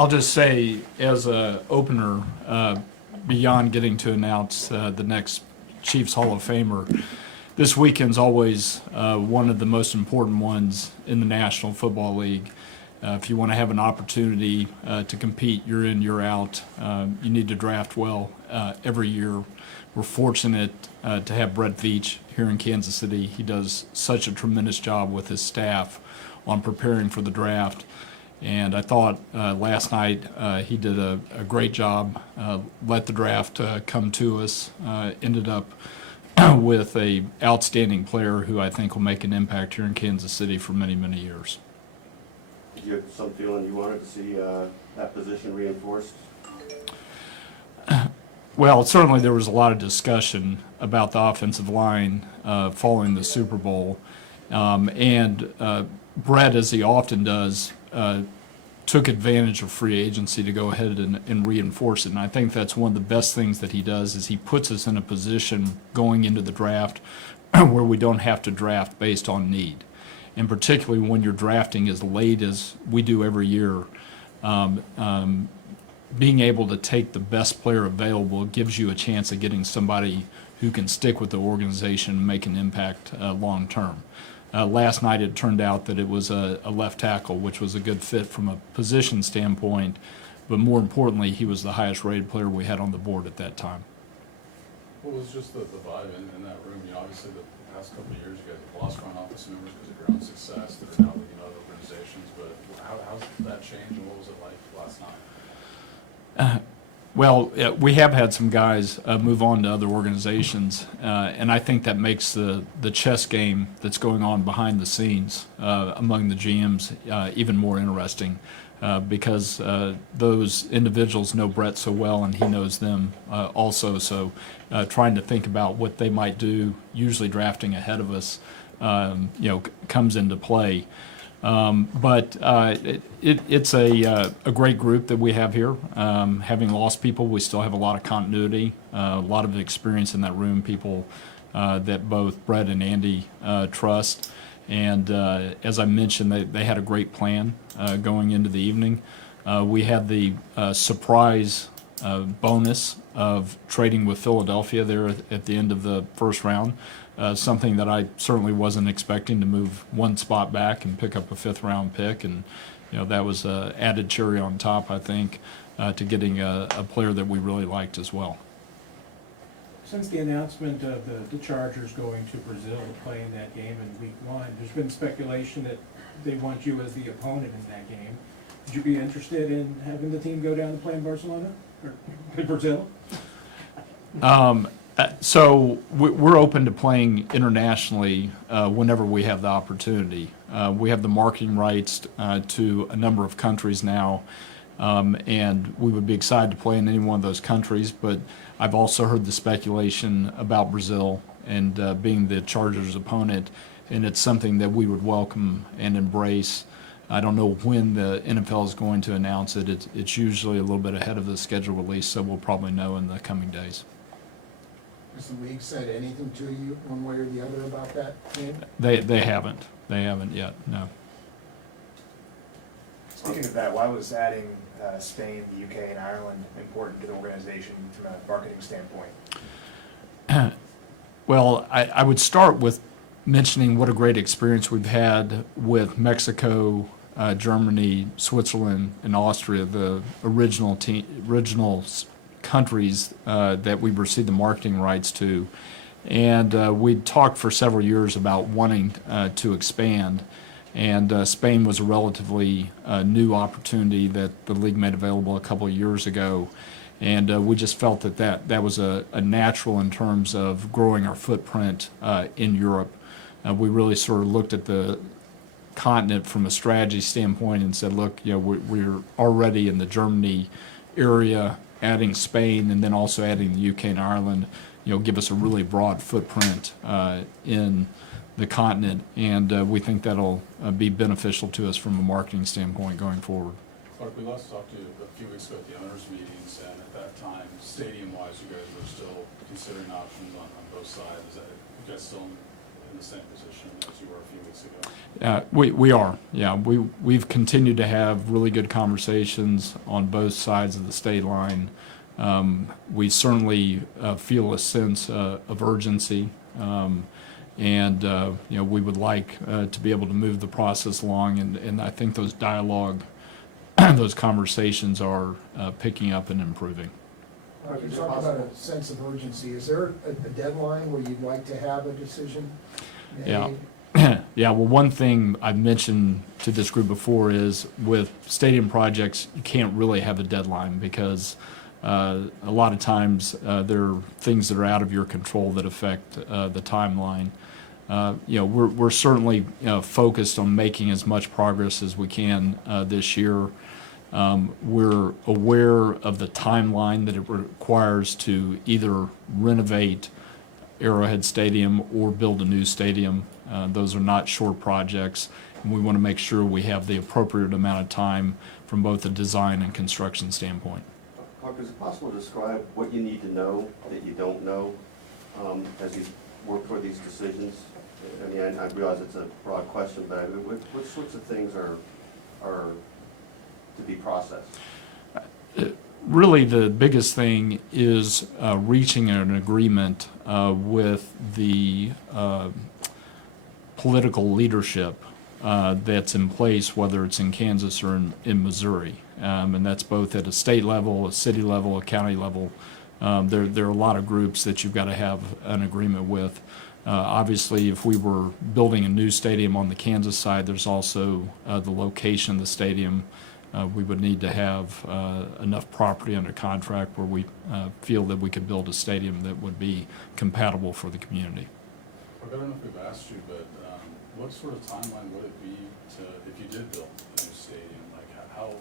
I'll just say as a opener, beyond getting to announce the next Chiefs Hall of Famer, this weekend's always one of the most important ones in the National Football League. If you want to have an opportunity to compete year in, year out, you need to draft well every year. We're fortunate to have Brett Veach here in Kansas City. He does such a tremendous job with his staff on preparing for the draft. And I thought last night he did a great job, let the draft come to us, ended up with a outstanding player who I think will make an impact here in Kansas City for many, many years. Did you have some feeling you wanted to see that position reinforced? Well, certainly there was a lot of discussion about the offensive line following the Super Bowl. And Brett, as he often does, took advantage of free agency to go ahead and reinforce it. And I think that's one of the best things that he does is he puts us in a position going into the draft where we don't have to draft based on need. And particularly when you're drafting as late as we do every year, being able to take the best player available gives you a chance of getting somebody who can stick with the organization and make an impact long term. Last night it turned out that it was a left tackle, which was a good fit from a position standpoint, but more importantly, he was the highest rated player we had on the board at that time. What was just the vibe in that room? You know, obviously the past couple of years you guys have lost front office members because of your own success that are now leading other organizations, but how's that changed and what was it like last night? Well, we have had some guys move on to other organizations, and I think that makes the chess game that's going on behind the scenes among the GMs even more interesting because those individuals know Brett so well and he knows them also. So trying to think about what they might do, usually drafting ahead of us, comes into play. But it's a great group that we have here. Having lost people, we still have a lot of continuity, a lot of experience in that room, people that both Brett and Andy trust. And as I mentioned, they had a great plan going into the evening. We had the surprise bonus of trading with Philadelphia there at the end of the first round. Something that I certainly wasn't expecting, to move one spot back and pick up a fifth-round pick, and that was an added cherry on top, I think, to getting a player that we really liked as well. Since the announcement of the Chargers going to Brazil to play in that game in Week 1, there's been speculation that they want you as the opponent in that game. Would you be interested in having the team go down to play in Barcelona or in Brazil? So we're open to playing internationally whenever we have the opportunity. We have the marketing rights to a number of countries now, and we would be excited to play in any one of those countries. But I've also heard the speculation about Brazil and being the Chargers' opponent, and it's something that we would welcome and embrace. I don't know when the NFL is going to announce it. It's usually a little bit ahead of the schedule release, so we'll probably know in the coming days. Has the league said anything to you one way or the other about that game? They haven't. They haven't yet, no. Speaking of that, why was adding Spain, the UK, and Ireland important to the organization from a marketing standpoint? Well, I would start with mentioning what a great experience we've had with Mexico, Germany, Switzerland, and Austria, the original countries that we received the marketing rights to. And we'd talked for several years about wanting to expand. And Spain was a relatively new opportunity that the league made available a couple of years ago. And we just felt that was a natural in terms of growing our footprint in Europe. We really sort of looked at the continent from a strategy standpoint and said, look, we're already in the Germany area. Adding Spain and then also adding the UK and Ireland, give us a really broad footprint in the continent, and we think that'll be beneficial to us from a marketing standpoint going forward. Clark, we last talked to you a few weeks ago at the owners' meetings, and at that time, stadium-wise, you guys were still considering options on both sides. Is that you guys still in the same position as you were a few weeks ago? We are, yeah. We've continued to have really good conversations on both sides of the state line. We certainly feel a sense of urgency, and we would like to be able to move the process along. And I think those dialogue, those conversations are picking up and improving. You talk about a sense of urgency. Is there a deadline where you'd like to have a decision made? Yeah. Yeah, well, one thing I've mentioned to this group before is with stadium projects, you can't really have a deadline because a lot of times there are things that are out of your control that affect the timeline. We're certainly focused on making as much progress as we can this year. We're aware of the timeline that it requires to either renovate Arrowhead Stadium or build a new stadium. Those are not short projects, and we want to make sure we have the appropriate amount of time from both a design and construction standpoint. Clark, is it possible to describe what you need to know that you don't know as you work toward these decisions? I mean, I realize it's a broad question, but what sorts of things are to be processed? Really, the biggest thing is reaching an agreement with the political leadership that's in place, whether it's in Kansas or in Missouri. And that's both at a state level, a city level, a county level. There are a lot of groups that you've got to have an agreement with. Obviously, if we were building a new stadium on the Kansas side, there's also the location of the stadium. We would need to have enough property under contract where we feel that we could build a stadium that would be compatible for the community. I don't know if we've asked you, but what sort of timeline would it be if you did build a new stadium? Like how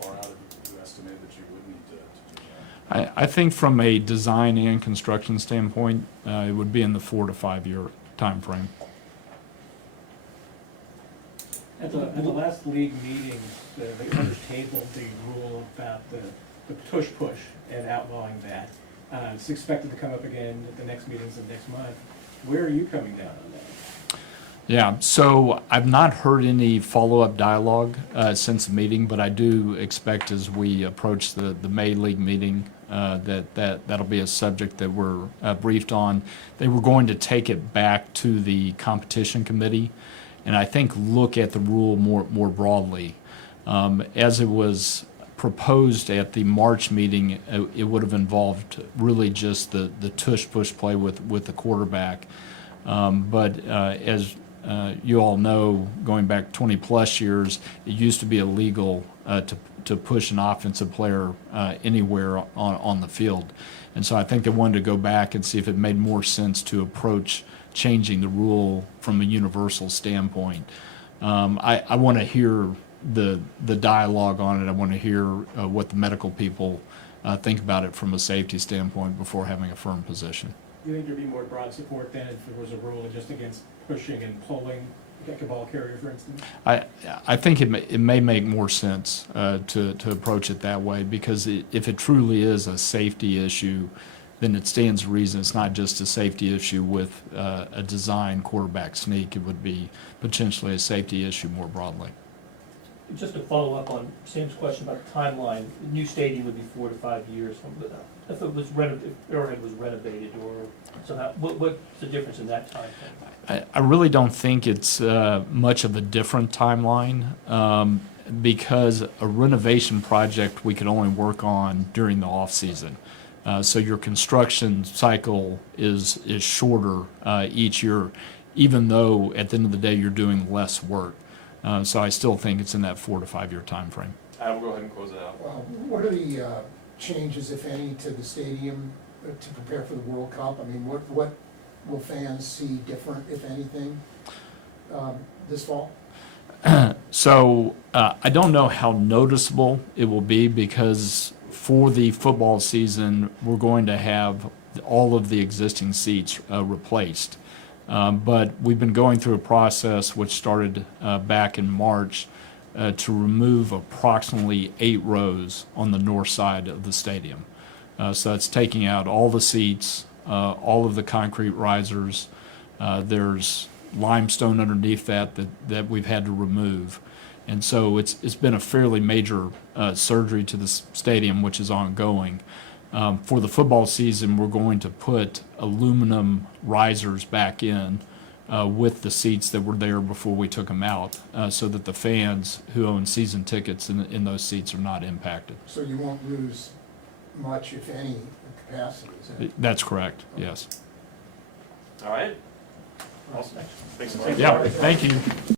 far out do you estimate that you would need to do that? I think from a design and construction standpoint, it would be in the 4 to 5 year time frame. At the last league meeting, the owners tabled the rule about the tush-push and outlawing that. It's expected to come up again at the next meetings of next month. Where are you coming down on that? Yeah, so I've not heard any follow-up dialogue since the meeting, but I do expect as we approach the May League meeting that'll be a subject that we're briefed on. They were going to take it back to the competition committee and I think look at the rule more broadly. As it was proposed at the March meeting, it would have involved really just the tush-push play with the quarterback. But as you all know, going back 20-plus years, it used to be illegal to push an offensive player anywhere on the field. And so I think they wanted to go back and see if it made more sense to approach changing the rule from a universal standpoint. I want to hear the dialogue on it. I want to hear what the medical people think about it from a safety standpoint before having a firm position. Do you think there'd be more broad support then if there was a rule just against pushing and pulling, like a ball carrier, for instance? I think it may make more sense to approach it that way, because if it truly is a safety issue, then it stands to reason it's not just a safety issue with a design quarterback sneak. It would be potentially a safety issue more broadly. Just to follow up on Sam's question about the timeline, the new stadium would be 4 to 5 years. If it was if Arrowhead was renovated, or somehow, what's the difference in that time frame? I really don't think it's much of a different timeline because a renovation project we could only work on during the off season. So your construction cycle is shorter each year, even though at the end of the day you're doing less work. So I still think it's in that 4 to 5 year time frame. I will go ahead and close it out. What are the changes, if any, to the stadium to prepare for the World Cup? I mean, what will fans see different, if anything, this fall? So I don't know how noticeable it will be, because for the football season we're going to have all of the existing seats replaced. But we've been going through a process which started back in March to remove approximately 8 rows on the north side of the stadium. So it's taking out all the seats, all of the concrete risers, There's limestone underneath that we've had to remove. And so it's been a fairly major surgery to the stadium, which is ongoing. For the football season, we're going to put aluminum risers back in with the seats that were there before we took them out, so that the fans who own season tickets in those seats are not impacted. So you won't lose much, if any, capacity, is that? That's correct, yes. All right. Awesome. Thanks. Yeah, thank you.